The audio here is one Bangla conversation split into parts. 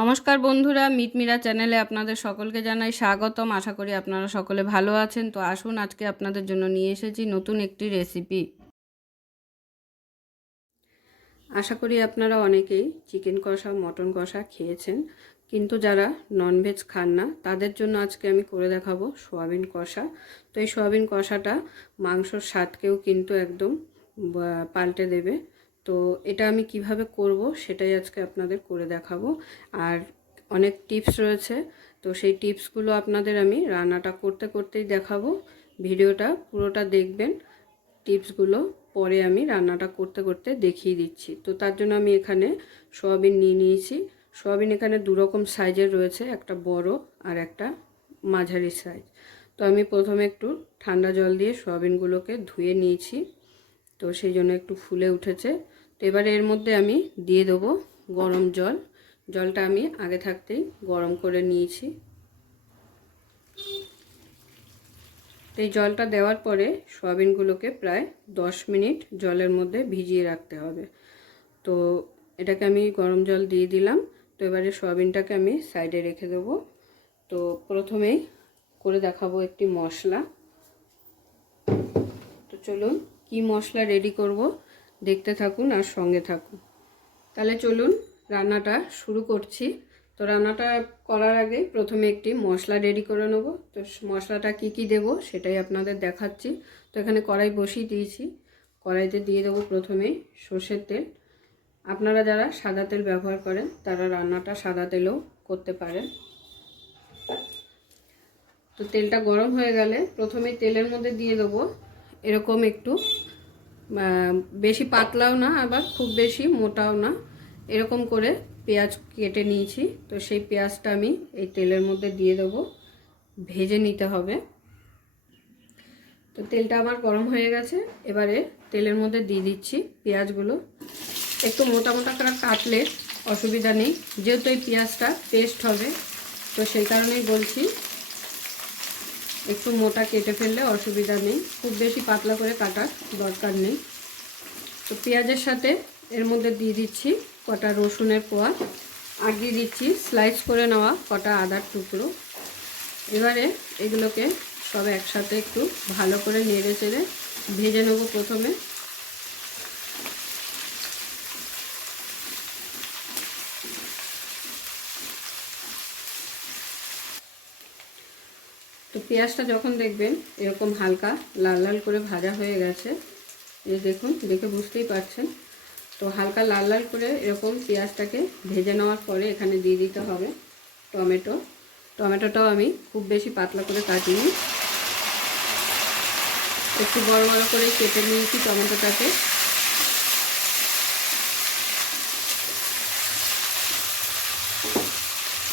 নমস্কার বন্ধুরা, মিটমিরা চ্যানেলে আপনাদের সকলকে জানাই স্বাগতম। আশা করি আপনারা সকলে ভালো আছেন। তো আসুন, আজকে আপনাদের জন্য নিয়ে এসেছি নতুন একটি রেসিপি। আশা করি আপনারা অনেকেই চিকেন কষা, মটন কষা খেয়েছেন, কিন্তু যারা ননভেজ খান না তাদের জন্য আজকে আমি করে দেখাবো সোয়াবিন কষা। তো এই সোয়াবিন কষাটা মাংসর স্বাদকেও কিন্তু একদম পাল্টে দেবে। তো এটা আমি কিভাবে করব সেটাই আজকে আপনাদের করে দেখাবো। আর অনেক টিপস রয়েছে, তো সেই টিপসগুলো আপনাদের আমি রান্নাটা করতে করতেই দেখাবো। ভিডিওটা পুরোটা দেখবেন, টিপসগুলো পরে আমি রান্নাটা করতে করতে দেখিয়ে দিচ্ছি। তো তার জন্য আমি এখানে সয়াবিন নিয়ে নিয়েছি। সয়াবিন এখানে দু রকম সাইজের রয়েছে, একটা বড় আর একটা মাঝারি সাইজ। তো আমি প্রথমে একটু ঠান্ডা জল দিয়ে সয়াবিনগুলোকে ধুয়ে নিয়েছি, তো সেই জন্য একটু ফুলে উঠেছে। তো এবারে এর মধ্যে আমি দিয়ে দেবো গরম জল। জলটা আমি আগে থাকতেই গরম করে নিয়েছি। তো এই জলটা দেওয়ার পরে সয়াবিনগুলোকে প্রায় 10 মিনিট জলের মধ্যে ভিজিয়ে রাখতে হবে। তো এটাকে আমি গরম জল দিয়ে দিলাম। তো এবারে সয়াবিনটাকে আমি সাইডে রেখে দেবো। তো প্রথমেই করে দেখাবো একটি মশলা। তো চলুন কি মশলা রেডি করব দেখতে থাকুন আর সঙ্গে থাকুন। তাহলে চলুন রান্নাটা শুরু করছি। তো রান্নাটা করার আগে প্রথমে একটি মশলা রেডি করে নেব। তো মশলাটা কি কি দেব সেটাই আপনাদের দেখাচ্ছি। তো এখানে কড়াই বসিয়ে দিয়েছি। কড়াইতে দিয়ে দেবো প্রথমেই সর্ষের তেল। আপনারা যারা সাদা তেল ব্যবহার করেন তারা রান্নাটা সাদা তেলেও করতে পারেন। তো তেলটা গরম হয়ে গেলে প্রথমেই তেলের মধ্যে দিয়ে দেবো এরকম একটু বেশি পাতলাও না আবার খুব বেশি মোটাও না, এরকম করে পেঁয়াজ কেটে নিয়েছি। তো সেই পেঁয়াজটা আমি এই তেলের মধ্যে দিয়ে দেবো, ভেজে নিতে হবে। তো তেলটা আমার গরম হয়ে গেছে, এবারে তেলের মধ্যে দিয়ে দিচ্ছি পেঁয়াজগুলো। একটু মোটা মোটা করে কাটলে অসুবিধা নেই, যেহেতু এই পেঁয়াজটা পেস্ট হবে, তো সেই কারণেই বলছি একটু মোটা কেটে ফেললে অসুবিধা নেই, খুব বেশি পাতলা করে কাটার দরকার নেই। তো পেঁয়াজের সাথে এর মধ্যে দিয়ে দিচ্ছি কটা রসুনের কোয়া, আর দিয়ে দিচ্ছি স্লাইস করে নেওয়া কটা আদার টুকরো। এবারে এগুলোকে সব একসাথে একটু ভালো করে নেড়ে চেড়ে ভেজে নেব প্রথমে। তো পেঁয়াজটা যখন দেখবেন এরকম হালকা লাল লাল করে ভাজা হয়ে গেছে, এই দেখুন, দেখে বুঝতেই পারছেন। তো হালকা লাল লাল করে এরকম পেঁয়াজটাকে ভেজে নেওয়ার পরে এখানে দিয়ে দিতে হবে টমেটো। টমেটোটাও আমি খুব বেশি পাতলা করে কাটিনি, একটু বড় বড় করে কেটে নিয়েছি টমেটোটাকে।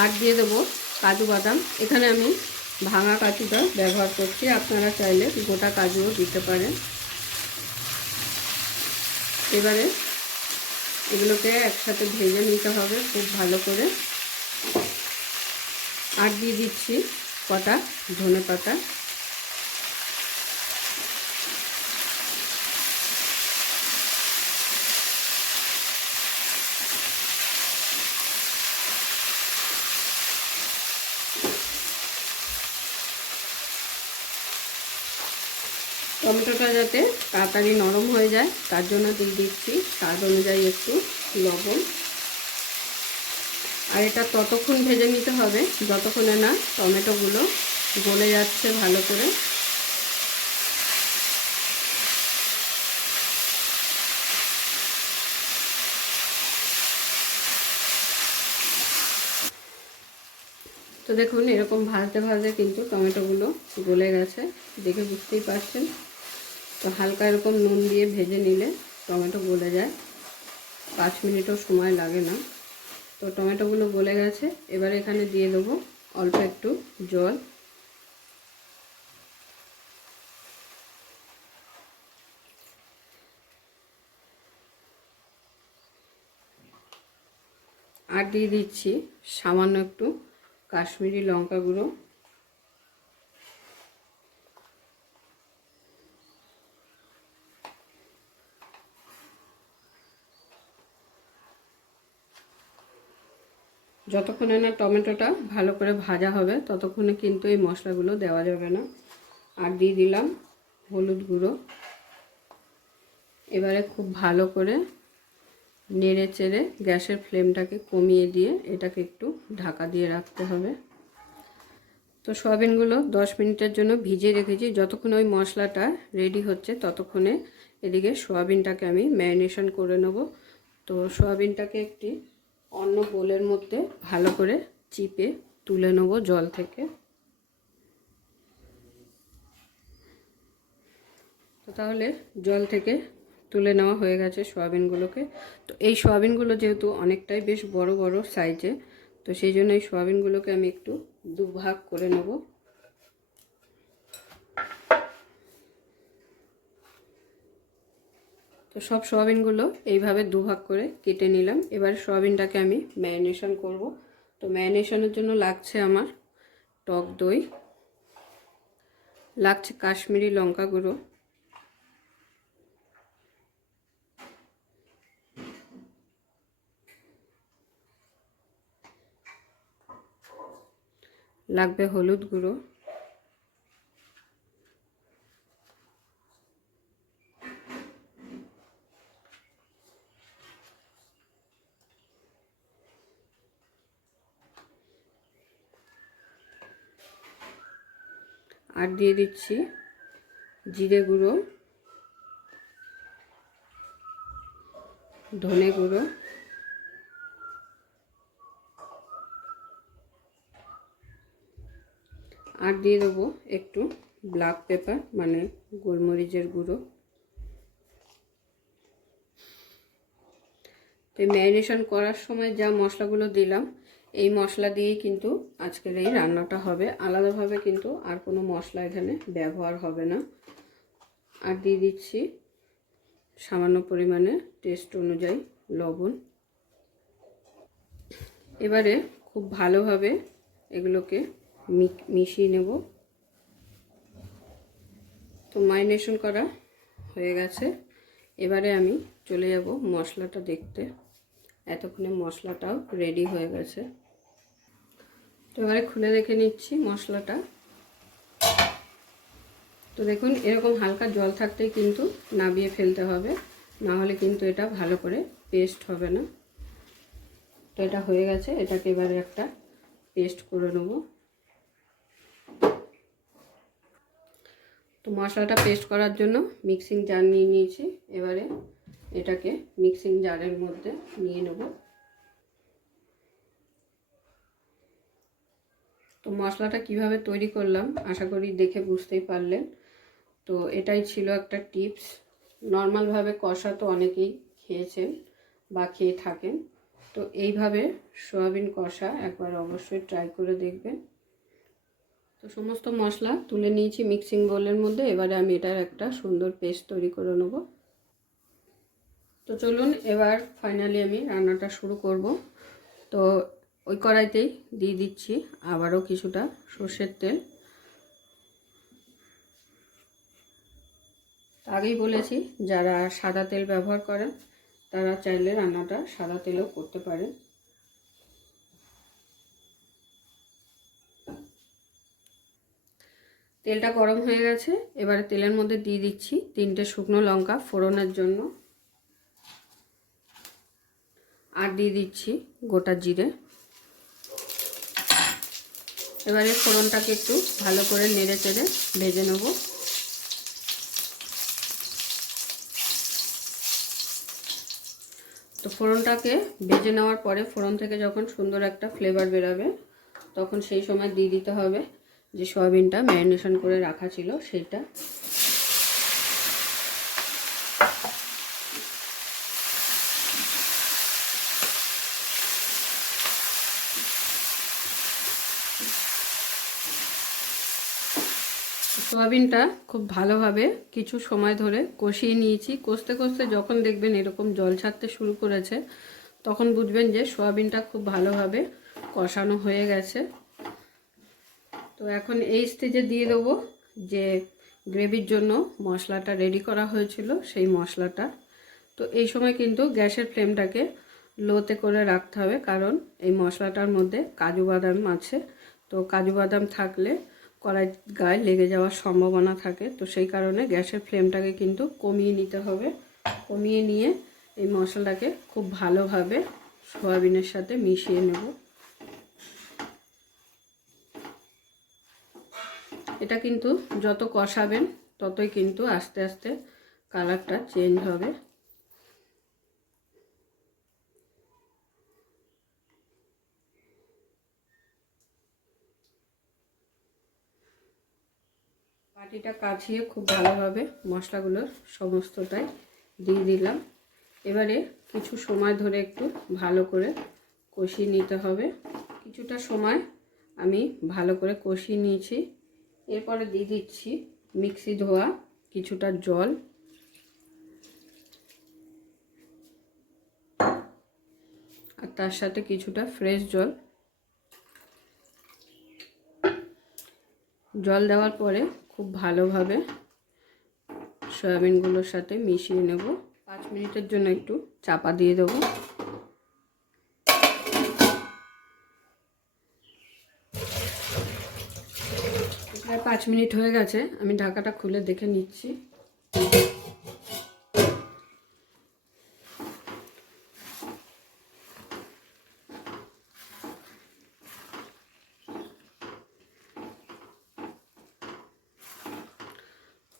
আর দিয়ে দেবো কাজু বাদাম। এখানে আমি ভাঙা কাজুটা ব্যবহার করছি, আপনারা চাইলে গোটা কাজুও দিতে পারেন। এবারে এগুলোকে একসাথে ভেজে নিতে হবে খুব ভালো করে। আর দিয়ে দিচ্ছি কটা ধনেপাতা। টমেটোটা যাতে তাড়াতাড়ি নরম হয়ে যায় তার জন্য দিয়ে দিচ্ছি স্বাদ অনুযায়ী একটু লবণ। আর এটা ততক্ষণ ভেজে নিতে হবে যতক্ষণে না টমেটোগুলো গলে যাচ্ছে ভালো করে। তো দেখুন এরকম ভাজতে ভাজতে কিন্তু টমেটোগুলো গলে গেছে, দেখে বুঝতেই পারছেন। তো হালকা এরকম নুন দিয়ে ভেজে নিলে টমেটো গলে যায়, 5 মিনিটও সময় লাগে না। তো টমেটোগুলো গলে গেছে, এবার এখানে দিয়ে দেবো অল্প একটু জল। আর দিয়ে দিচ্ছি সামান্য একটু কাশ্মীরি লঙ্কা গুঁড়ো। যতক্ষণে না টমেটোটা ভালো করে ভাজা হবে ততক্ষণে কিন্তু এই মশলাগুলো দেওয়া যাবে না। আর দিয়ে দিলাম হলুদ গুঁড়ো। এবারে খুব ভালো করে নেড়ে চেড়ে গ্যাসের ফ্লেমটাকে কমিয়ে দিয়ে এটাকে একটু ঢাকা দিয়ে রাখতে হবে। তো সয়াবিনগুলো 10 মিনিটের জন্য ভিজিয়ে রেখেছি। যতক্ষণ ওই মশলাটা রেডি হচ্ছে ততক্ষণে এদিকে সয়াবিনটাকে আমি ম্যারিনেশন করে নেব। তো সয়াবিনটাকে একটি অন্য বোলের মধ্যে ভালো করে চিপে তুলে নেব জল থেকে। তো তাহলে জল থেকে তুলে নেওয়া হয়ে গেছে সয়াবিনগুলোকে। তো এই সয়াবিনগুলো যেহেতু অনেকটাই বেশ বড় বড় সাইজে, তো সেই জন্য এই সয়াবিনগুলোকে আমি একটু দুভাগ করে নেব। তো সব সয়াবিনগুলো এইভাবে দুভাগ করে কেটে নিলাম। এবার সয়াবিনটাকে আমি ম্যারিনেশন করব। তো ম্যারিনেশনের জন্য লাগছে আমার টক দই, লাগছে কাশ্মীরি লঙ্কা গুঁড়ো, লাগবে হলুদ গুঁড়ো, আর দিয়ে দিচ্ছি জিরে গুঁড়ো, ধনে গুঁড়ো, আর দিয়ে দেবো একটু ব্ল্যাক পেপার মানে গোলমরিচের গুঁড়ো। তো ম্যারিনেশন করার সময় যা মশলাগুলো দিলাম এই মশলা দিয়েই কিন্তু আজকের এই রান্নাটা হবে। আলাদাভাবে কিন্তু আর কোনো মশলা এখানে ব্যবহার হবে না। আর দিয়ে দিচ্ছি সামান্য পরিমাণে টেস্ট অনুযায়ী লবণ। এবারে খুব ভালোভাবে এগুলোকে মিশিয়ে নেব। তো ম্যারিনেশন করা হয়ে গেছে। এবারে আমি চলে যাব মশলাটা দেখতে। এতক্ষণে মশলাটাও রেডি হয়ে গেছে। তো এবারে খুলে দেখে নিচ্ছি মশলাটা। তো দেখুন এরকম হালকা জল থাকতেই কিন্তু নামিয়ে ফেলতে হবে, না হলে কিন্তু এটা ভালো করে পেস্ট হবে না। তো এটা হয়ে গেছে, এটাকে এবারে একটা পেস্ট করে নেব। তো মশলাটা পেস্ট করার জন্য মিক্সিং জার নিয়ে নিয়েছি। এবারে এটাকে মিক্সিং জারের মধ্যে নিয়ে নেব। তো মশলাটা কিভাবে তৈরি করলাম আশা করি দেখে বুঝতেই পারলেন। তো এটাই ছিল একটা টিপস। নর্মালভাবে কষা তো অনেকেই খেয়েছেন বা খেয়ে থাকেন, তো এইভাবে সয়াবিন কষা একবার অবশ্যই ট্রাই করে দেখবেন। তো সমস্ত মশলা তুলে নিয়েছি মিক্সিং বোলের মধ্যে। এবারে আমি এটার একটা সুন্দর পেস্ট তৈরি করে নেব। তো চলুন এবার ফাইনালি আমি রান্নাটা শুরু করব। তো ওই কড়াইতেই দিয়ে দিচ্ছি আবারও কিছুটা সর্ষের তেল। আগেই বলেছি যারা সাদা তেল ব্যবহার করেন তারা চাইলে রান্নাটা সাদা তেলেও করতে পারেন। তেলটা গরম হয়ে গেছে। এবারে তেলের মধ্যে দিয়ে দিচ্ছি 3টে শুকনো লঙ্কা ফোড়নের জন্য, আর দিয়ে দিচ্ছি গোটা জিরে। এবারে ফোড়নটাকে একটু ভালো করে নেড়ে চেড়ে ভেজে নেব। তো ফোড়নটাকে ভেজে নেওয়ার পরে ফোড়ন থেকে যখন সুন্দর একটা ফ্লেভার বেরোবে তখন সেই সময় দিয়ে দিতে হবে যে সয়াবিনটা ম্যারিনেশন করে রাখা ছিল সেটা। সয়াবিনটা খুব ভালোভাবে কিছু সময় ধরে কষিয়ে নিয়েছি। কষতে কষতে যখন দেখবেন এরকম জল ছাড়তে শুরু করেছে তখন বুঝবেন যে সয়াবিনটা খুব ভালোভাবে কষানো হয়ে গেছে। তো এখন এই স্টেজে দিয়ে দেবো যে গ্রেভির জন্য মশলাটা রেডি করা হয়েছিল সেই মশলাটা। তো এই সময় কিন্তু গ্যাসের ফ্লেমটাকে লোতে করে রাখতে হবে, কারণ এই মশলাটার মধ্যে কাজু বাদাম আছে। তো কাজু বাদাম থাকলে কড়াই গায়ে লেগে যাওয়ার সম্ভাবনা থাকে। তো সেই কারণে গ্যাসের ফ্লেমটাকে কিন্তু কমিয়ে নিতে হবে। কমিয়ে নিয়ে এই মশলাটাকে খুব ভালোভাবে সয়াবিনের সাথে মিশিয়ে নেব। এটা কিন্তু যত কষাবেন ততই কিন্তু আস্তে আস্তে কালারটা চেঞ্জ হবে। বাটিটা কাছিয়ে খুব ভালোভাবে মশলাগুলো সমস্তটাই দিয়ে দিলাম। এবারে কিছু সময় ধরে একটু ভালো করে কষিয়ে নিতে হবে। কিছুটা সময় আমি ভালো করে কষিয়ে নিয়েছি। এরপরে দিয়ে দিচ্ছি মিক্সি ধোয়া কিছুটা জল, আর তার সাথে কিছুটা ফ্রেশ জল। জল দেওয়ার পরে খুব ভালোভাবে সয়াবিনগুলোর সাথে মিশিয়ে নেব। 5 মিনিটের জন্য একটু চাপা দিয়ে দেবো। প্রায় 5 মিনিট হয়ে গেছে, আমি ঢাকাটা খুলে দেখে নিচ্ছি।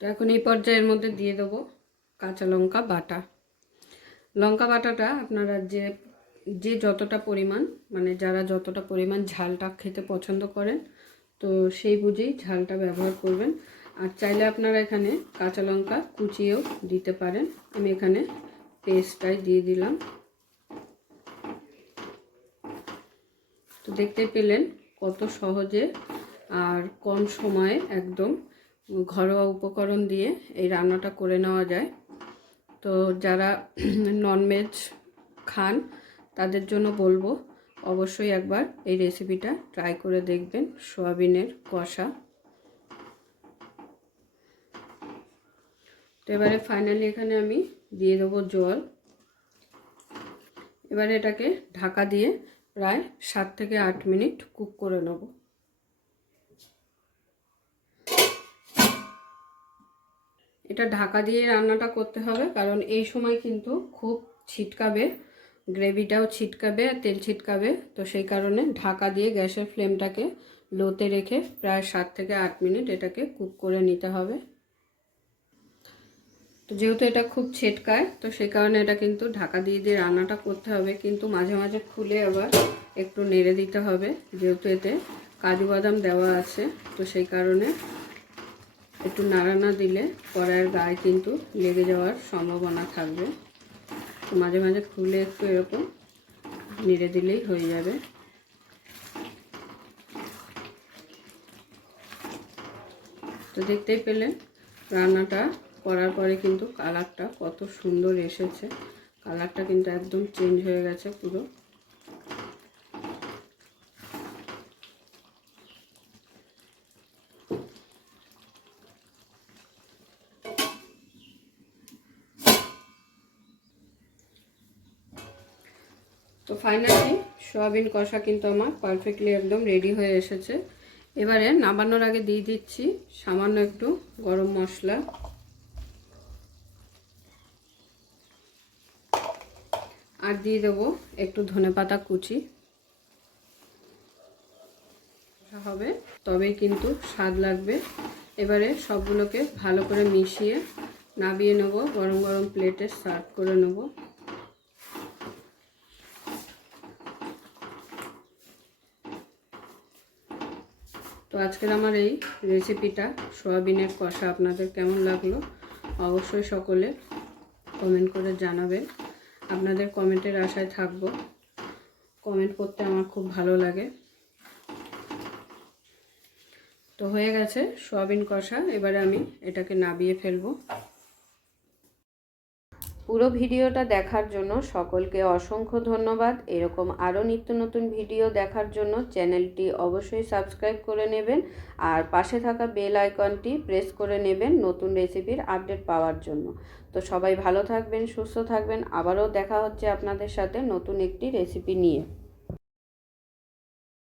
তো এখন এই পর্যায়ের মধ্যে দিয়ে দেবো কাঁচা লঙ্কা বাটা। লঙ্কা বাটাটা আপনারা যে যতটা পরিমাণ, মানে যারা যতটা পরিমাণ ঝালটা খেতে পছন্দ করেন, তো সেই বুঝেই ঝালটা ব্যবহার করবেন। আর চাইলে আপনারা এখানে কাঁচা লঙ্কা কুচিয়েও দিতে পারেন। আমি এখানে পেস্টটাই দিয়ে দিলাম। তো দেখতে পেলেন কত সহজে আর কম সময়ে একদম ঘরোয়া উপকরণ দিয়ে এই রান্নাটা করে নেওয়া যায়। তো যারা ননভেজ খান তাদের জন্য বলবো অবশ্যই একবার এই রেসিপিটা ট্রাই করে দেখবেন, সয়াবিনের কষা। তো এবারে ফাইনালি এখানে আমি দিয়ে দেবো জল। এবারে এটাকে ঢাকা দিয়ে প্রায় 7 থেকে 8 মিনিট কুক করে নেব। এটা ঢাকা দিয়ে রান্নাটা করতে হবে, কারণ এই সময় কিন্তু খুব ছিটকাবে, গ্রেভিটাও ছিটকাবে, তেল ছিটকাবে। তো সেই কারণে ঢাকা দিয়ে গ্যাসের ফ্লেমটাকে লোতে রেখে প্রায় 7 থেকে 8 মিনিট এটাকে কুক করে নিতে হবে। তো যেহেতু এটা খুব ছিটকায়, তো সেই কারণে এটা কিন্তু ঢাকা দিয়ে দিয়ে রান্নাটা করতে হবে, কিন্তু মাঝে মাঝে খুলে আবার একটু নেড়ে দিতে হবে, যেহেতু এতে কাজু বাদাম দেওয়া আছে। তো সেই কারণে একটু নাড়া না দিলে কড়াইয়ের গায়ে কিন্তু লেগে যাওয়ার সম্ভাবনা থাকবে। তো মাঝে মাঝে খুলে একটু এরকম নেড়ে দিলেই হয়ে যাবে। তো দেখতেই পেলেন রান্নাটা করার পরে কিন্তু কালারটা কত সুন্দর এসেছে। কালারটা কিন্তু একদম চেঞ্জ হয়ে গেছে পুরো। তো ফাইনালি সয়াবিন কষা কিন্তু আমার পারফেক্টলি একদম রেডি হয়ে এসেছে। এবারে নামানোর আগে দিয়ে দিচ্ছি সামান্য একটু গরম মশলা, আর দিয়ে দেবো একটু ধনেপাতা কুচি। হবে তবেই কিন্তু স্বাদ লাগবে। এবারে সবগুলোকে ভালো করে মিশিয়ে নামিয়ে নেব, গরম গরম প্লেটে সার্ভ করে নেব। তো আজকের আমার এই রেসিপিটা সয়াবিনের কষা আপনাদের কেমন লাগলো অবশ্যই সকলে কমেন্ট করে জানাবেন। আপনাদের কমেন্টের আশায় থাকব। কমেন্ট করতে আমার খুব ভালো লাগে। তো হয়ে গেছে সয়াবিন কষা, এবারে আমি এটাকে নামিয়ে ফেলবো। পুরো ভিডিওটা দেখার জন্য সকলকে অসংখ্য ধন্যবাদ। এরকম আরও নিত্য নতুন ভিডিও দেখার জন্য চ্যানেলটি অবশ্যই সাবস্ক্রাইব করে নেবেন আর পাশে থাকা বেল আইকনটি প্রেস করে নেবেন নতুন রেসিপির আপডেট পাওয়ার জন্য। তো সবাই ভালো থাকবেন, সুস্থ থাকবেন। আবারও দেখা হচ্ছে আপনাদের সাথে নতুন একটি রেসিপি নিয়ে।